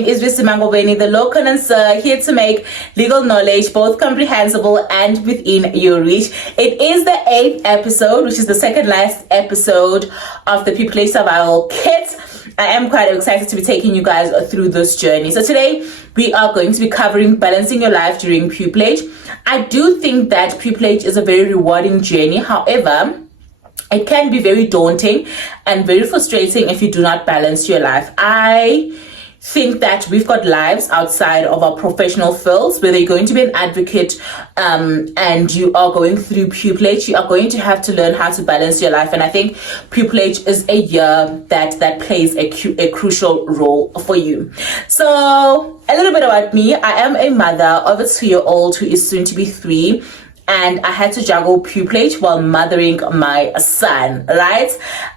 name is Visimango Beni, the law connoisseur, here to make legal knowledge both comprehensible and within your reach. It is the 8th episode, which is the second last episode of the Pupillage Survival Kit. I am quite excited to be taking you guys through this journey. So today we are going to be covering balancing your life during pupillage. I do think that pupillage is a very rewarding journey. However, it can be very daunting and very frustrating if you do not balance your life. I think that we've got lives outside of our professional fields. Whether you're going to be an advocate and you are going through pupillage, you are going to have to learn how to balance your life. And I think pupillage is a year that plays a crucial role for you. So a little bit about me. I am a mother of a 2-year-old who is soon to be 3. And I had to juggle pupillage while mothering my son, right?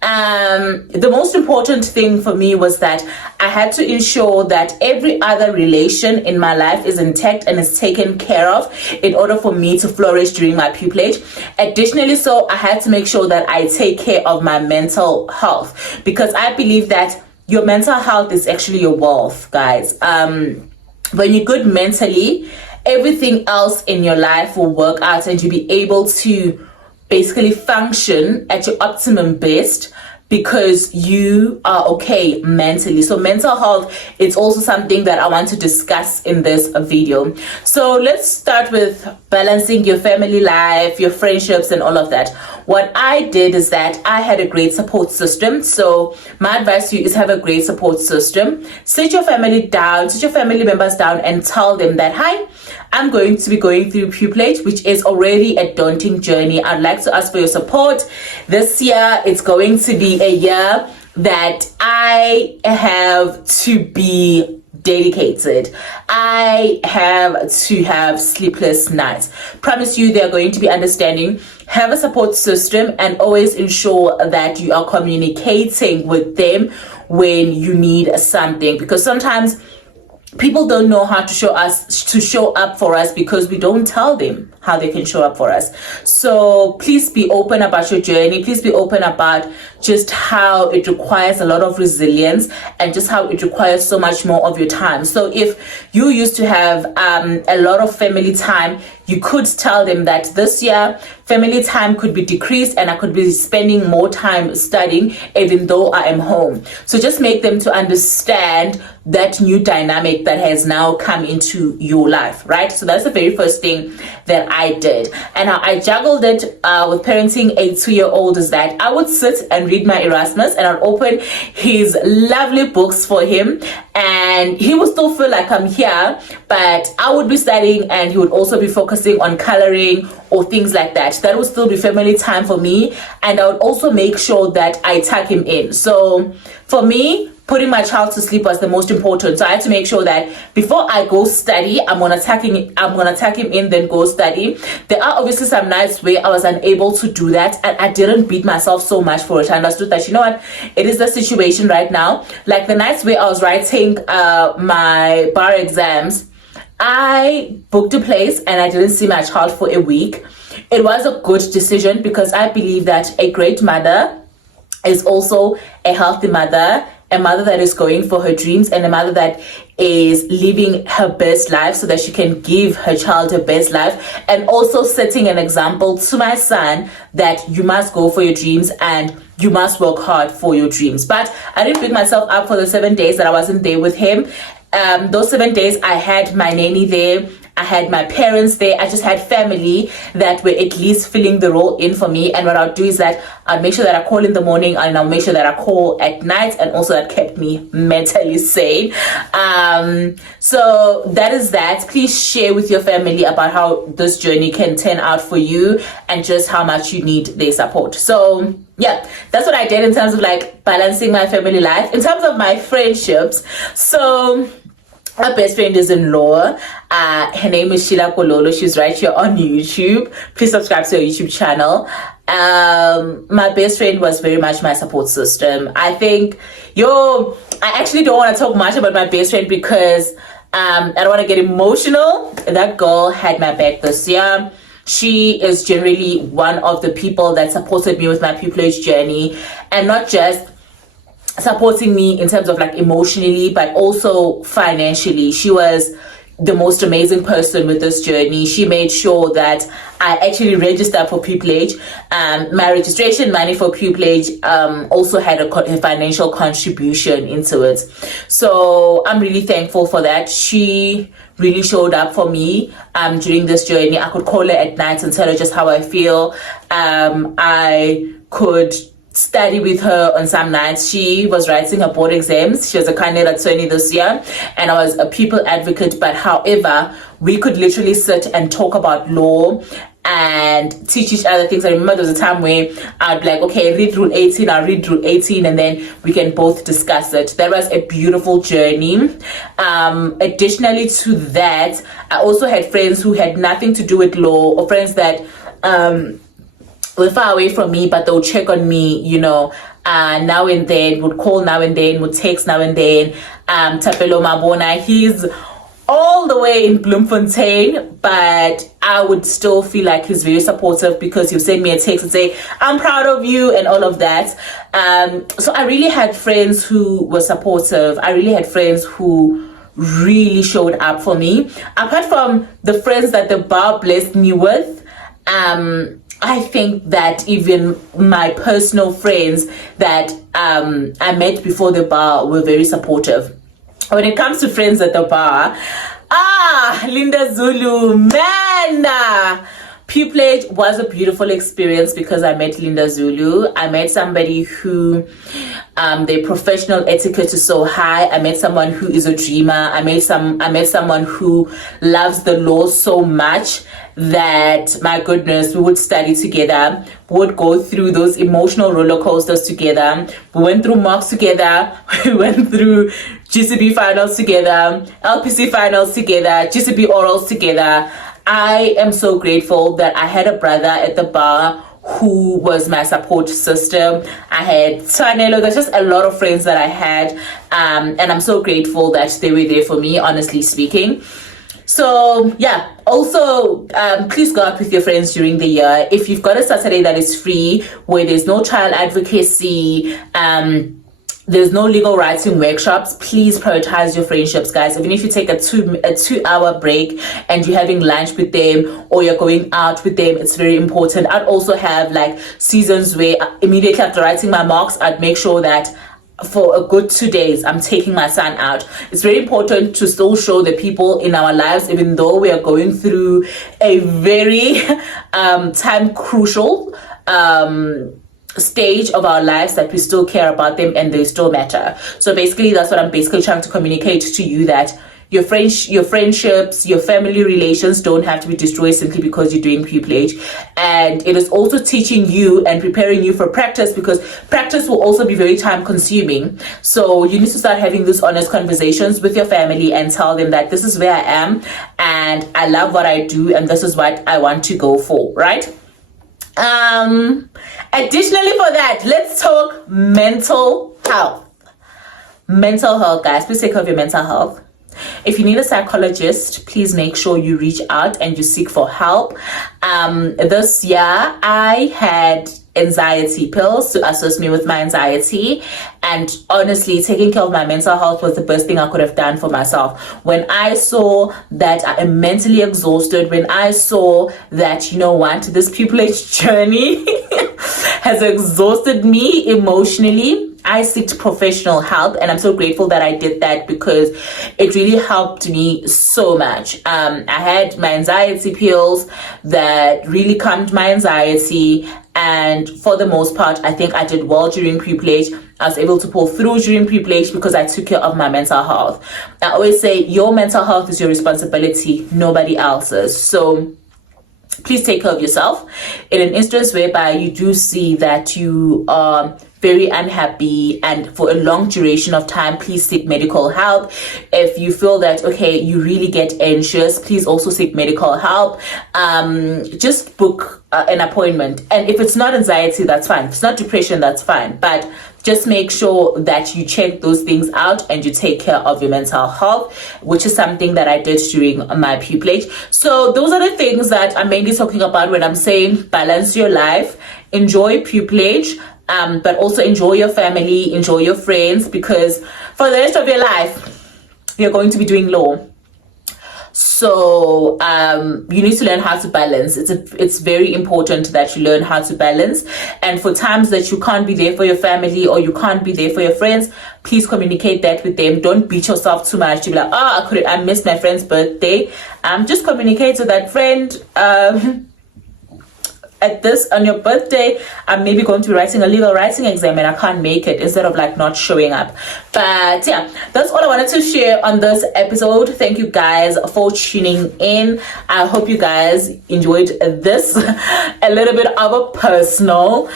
The most important thing for me was that I had to ensure that every other relation in my life is intact and is taken care of in order for me to flourish during my pupillage. Additionally, I had to make sure that I take care of my mental health, because I believe that your mental health is actually your wealth, guys. When you're good mentally, everything else in your life will work out and you'll be able to basically function at your optimum best because you are okay mentally. So mental health is also something that I want to discuss in this video. So let's start with balancing your family life, your friendships, and all of that. What I did is that I had a great support system. So my advice to you is have a great support system. Sit your family down, sit your family members down and tell them that, hi, I'm going to be going through pupillage, which is already a daunting journey. I'd like to ask for your support. This year, it's going to be a year that I have to be dedicated. I have to have sleepless nights. Promise you, they're going to be understanding. Have a support system and always ensure that you are communicating with them when you need something, because sometimes people don't know how to show up for us because we don't tell them how they can show up for us. So please be open about your journey. Please be open about just how it requires a lot of resilience and just how it requires so much more of your time. So if you used to have a lot of family time, you could tell them that this year family time could be decreased and I could be spending more time studying even though I am home. So just make them to understand that new dynamic that has now come into your life, right? So that's the very first thing that I did. And how I juggled it with parenting a 2-year-old is that I would sit and read my Erasmus and I'd open his lovely books for him, and he would still feel like I'm here, but I would be studying and he would also be focusing on coloring or things like that. That would still be family time for me, and I would also make sure that I tuck him in. So for me, putting my child to sleep was the most important. So I had to make sure that before I go study, I'm gonna tuck him in, then go study. There are obviously some nights where I was unable to do that, and I didn't beat myself so much for it. I understood that, you know what, it is the situation right now. Like the nights where I was writing my bar exams, I booked a place and I didn't see my child for a week. It was a good decision because I believe that a great mother is also a healthy mother, a mother that is going for her dreams, and a mother that is living her best life so that she can give her child her best life, and also setting an example to my son that you must go for your dreams and you must work hard for your dreams. But I didn't pick myself up for the 7 days that I wasn't there with him. Those 7 days I had my nanny there, I had my parents there, I just had family that were at least filling the role in for me. And what I'll do is that I'll make sure that I call in the morning and I'll make sure that I call at night, and also that kept me mentally sane. So that is that. Please share with your family about how this journey can turn out for you and just how much you need their support. So yeah, that's what I did in terms of like balancing my family life. In terms of my friendships, so my best friend is in law. Her name is Sheila Kololo. She's right here on YouTube. Please subscribe to her YouTube channel. My best friend was very much my support system. I think, I actually don't want to talk much about my best friend because I don't want to get emotional. That girl had my back this year. She is generally one of the people that supported me with my pupillage journey, and not just supporting me in terms of like emotionally, but also financially. She was the most amazing person with this journey. She made sure that I actually registered for pupillage. My registration money for pupillage also had a financial contribution into it. So I'm really thankful for that. She really showed up for me during this journey. I could call her at night and tell her just how I feel. I could study with her on some nights. She was writing her board exams. She was a candidate attorney this year, and I was a people advocate. But however, we could literally sit and talk about law and teach each other things. I remember there was a time where I'd be like, okay, read rule 18, I'll read rule 18, and then we can both discuss it. That was a beautiful journey. Additionally to that, I also had friends who had nothing to do with law, or friends that were far away from me, but they'll check on me, you know, now and then, would call now and then, would text now and then. Tapelo Mabona, he's all the way in Bloemfontein, but I would still feel like he's very supportive because he'll send me a text and say, I'm proud of you and all of that. So I really had friends who were supportive. I really had friends who really showed up for me. Apart from the friends that the bar blessed me with, I think that even my personal friends that I met before the bar were very supportive. When it comes to friends at the bar, Linda Zulu, man, pupillage was a beautiful experience because I met Linda Zulu. I met somebody who their professional etiquette is so high. I met someone who is a dreamer. I met someone who loves the law so much that, my goodness, we would study together, we would go through those emotional roller coasters together. We went through mocks together. We went through GCB finals together, LPC finals together, GCB orals together. I am so grateful that I had a brother at the bar who was my support system. I had Tanelo. There's just a lot of friends that I had, and I'm so grateful that they were there for me, honestly speaking. So yeah, also please go out with your friends during the year. If you've got a Saturday that is free, where there's no child advocacy, there's no legal writing workshops, please prioritize your friendships, guys. Even if you take a 2-hour break and you're having lunch with them or you're going out with them, it's very important. I'd also have like seasons where immediately after writing my marks, I'd make sure that for a good 2 days, I'm taking my son out. It's very important to still show the people in our lives, even though we are going through a very time crucial stage of our lives, that we still care about them and they still matter. So basically, that's what I'm basically trying to communicate to you, that your friendships, your family relations don't have to be destroyed simply because you're doing pupillage. And it is also teaching you and preparing you for practice, because practice will also be very time consuming. So you need to start having these honest conversations with your family and tell them that this is where I am and I love what I do and this is what I want to go for, right? Additionally for that, let's talk mental health. Mental health, guys. Please take care of your mental health. If you need a psychologist, please make sure you reach out and you seek for help. This year, I had anxiety pills to assist me with my anxiety, and honestly, taking care of my mental health was the best thing I could have done for myself. When I saw that I am mentally exhausted, when I saw that, you know what, this pupillage journey has exhausted me emotionally, I sought professional help, and I'm so grateful that I did that because it really helped me so much. I had my anxiety pills that really calmed my anxiety, and for the most part, I think I did well during pupillage. I was able to pull through during pupillage because I took care of my mental health. I always say your mental health is your responsibility, nobody else's. So please take care of yourself. In an instance whereby you do see that you are very unhappy and for a long duration of time, please seek medical help. If you feel that, okay, you really get anxious, please also seek medical help. Just book an appointment. And if it's not anxiety, that's fine. If it's not depression, that's fine. But just make sure that you check those things out and you take care of your mental health, which is something that I did during my pupillage. So those are the things that I'm mainly talking about when I'm saying balance your life, enjoy pupillage, but also enjoy your family, enjoy your friends, because for the rest of your life, you're going to be doing law. So you need to learn how to balance. It's very important that you learn how to balance. And for times that you can't be there for your family or you can't be there for your friends, please communicate that with them. Don't beat yourself too much to be like, oh, I missed my friend's birthday. Just communicate with that friend. On your birthday, I'm maybe going to be writing a legal writing exam and I can't make it, instead of like not showing up. But yeah, that's all I wanted to share on this episode. Thank you guys for tuning in. I hope you guys enjoyed this a little bit of a personal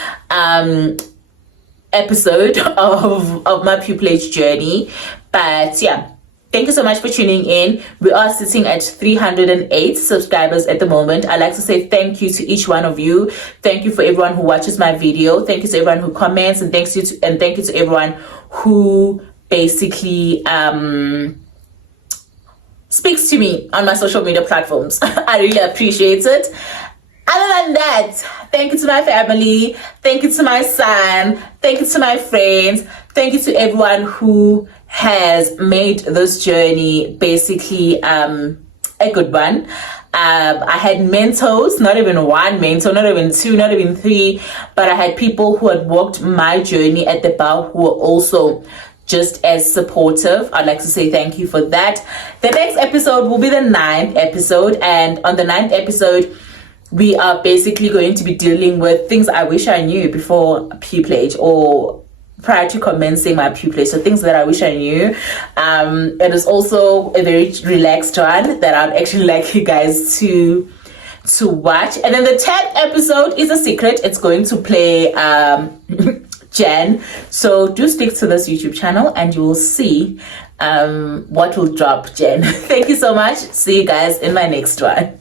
episode of my pupillage journey. But yeah, thank you so much for tuning in. We are sitting at 308 subscribers at the moment. I'd like to say thank you to each one of you. Thank you for everyone who watches my video. Thank you to everyone who comments, and thank you to everyone who basically speaks to me on my social media platforms. I really appreciate it. Other than that, thank you to my family. Thank you to my son. Thank you to my friends. Thank you to everyone who has made this journey basically a good one. I had mentors, not even one mentor, not even two, not even three, but I had people who had walked my journey at the bar who were also just as supportive. I'd like to say thank you for that. The next episode will be the 9th episode, and on the 9th episode, we are basically going to be dealing with things I wish I knew before pupillage or prior to commencing my pupillage. So things that I wish I knew. It is also a very relaxed one that I'd actually like you guys to watch. And then the 10th episode is a secret. It's going to play Jan. So do stick to this YouTube channel and you will see what will drop Jan. Thank you so much. See you guys in my next one.